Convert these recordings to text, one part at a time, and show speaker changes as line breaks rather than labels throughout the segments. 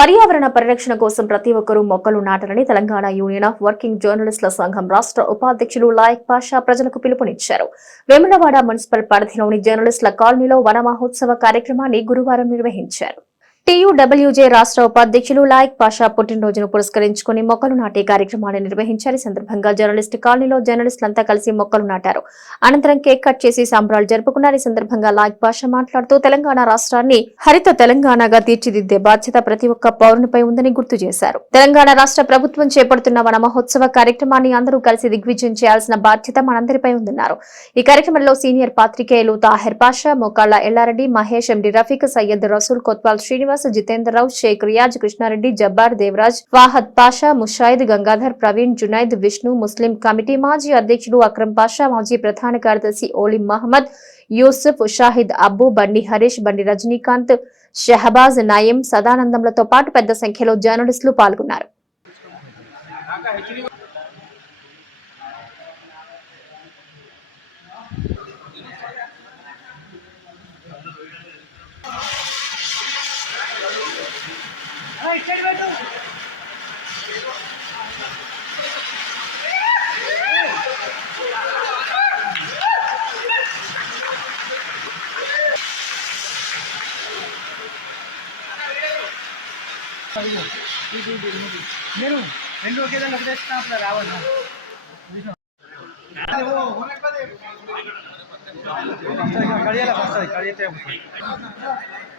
పర్యావరణ పరిరక్షణ కోసం ప్రతి ఒక్కరూ మొక్కలు నాటాలని తెలంగాణ యూనియన్ ఆఫ్ వర్కింగ్ జర్నలిస్టుల సంఘం రాష్ట్ర ఉపాధ్యక్షులు లాయక్ పాషా ప్రజలకు పిలుపునిచ్చారు. వేములవాడ మున్సిపల్ పరిధిలోని జర్నలిస్టుల కాలనీలో వన మహోత్సవ కార్యక్రమాన్ని గురువారం నిర్వహించారు. టీయూడబ్ల్యూజే రాష్ట్ర ఉపాధ్యక్షులు లాయక్ పాషా పుట్టినరోజును పురస్కరించుకుని మొక్కలు నాటే కార్యక్రమాన్ని నిర్వహించారు. ఈ సందర్భంగా జర్నలిస్ట్ కాలనీలో జర్నలిస్టులంతా కలిసి మొక్కలు నాటారు. అనంతరం కేక్ కట్ చేసి సంబరాలు జరుపుకున్నారు. ఈ సందర్భంగా లాయక్ పాషా మాట్లాడుతూ తెలంగాణ రాష్ట్రాన్ని హరిత తెలంగాణగా తీర్చిదిద్దే బాధ్యత ప్రతి ఒక్క పౌరునిపై ఉందని గుర్తు చేశారు. తెలంగాణ రాష్ట్ర ప్రభుత్వం చేపడుతున్న వన మహోత్సవ కార్యక్రమాన్ని అందరూ కలిసి దిగ్విజయం చేయాల్సిన బాధ్యత మనందరిపై ఉందన్నారు. ఈ కార్యక్రమంలో సీనియర్ పాత్రికేయులు Taher Pasha Mokalla Ellareddy Mahesh MD Rafiq Syed Rasool Kotwal Srinivas Jitendra Rao Sheikh Riyaz Krishna Reddy Jabbar Devaraj Wahad Pasha Mushahid Gangadhar Praveen Junaid Vishnu Muslim committee మాజీ అధ్యక్షుడు అక్రమ్ పాషా మాజీ ప్రధాన కార్యదర్శి ఓలి మహమ్మద్ యూసుఫ్ షాహిద్ అబ్బు బండి హరీష్ బండి రజనీకాంత్ షహబాజ్ నయీం సదానందంలతో పాటు పెద్ద సంఖ్యలో జర్నలిస్టులు పాల్గొన్నారు.
నేను రెండు ఒకే దాన్ని ఒకటే స్టాప్ రావన్నా కడియాల వస్తుంది కడిగితే ఉత్తు వస్తుంది ఇక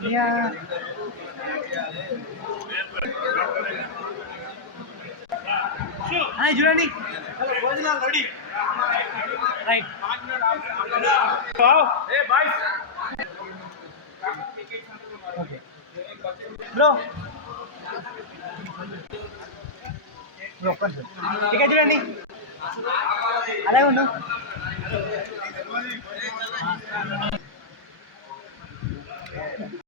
Yeah. హాయ్ చూడండి భోజనాలు రెడీ రైట్ బ్రో బ్రో నిమిషం. ఇక్కడ చూడండి అలాగే ఉండు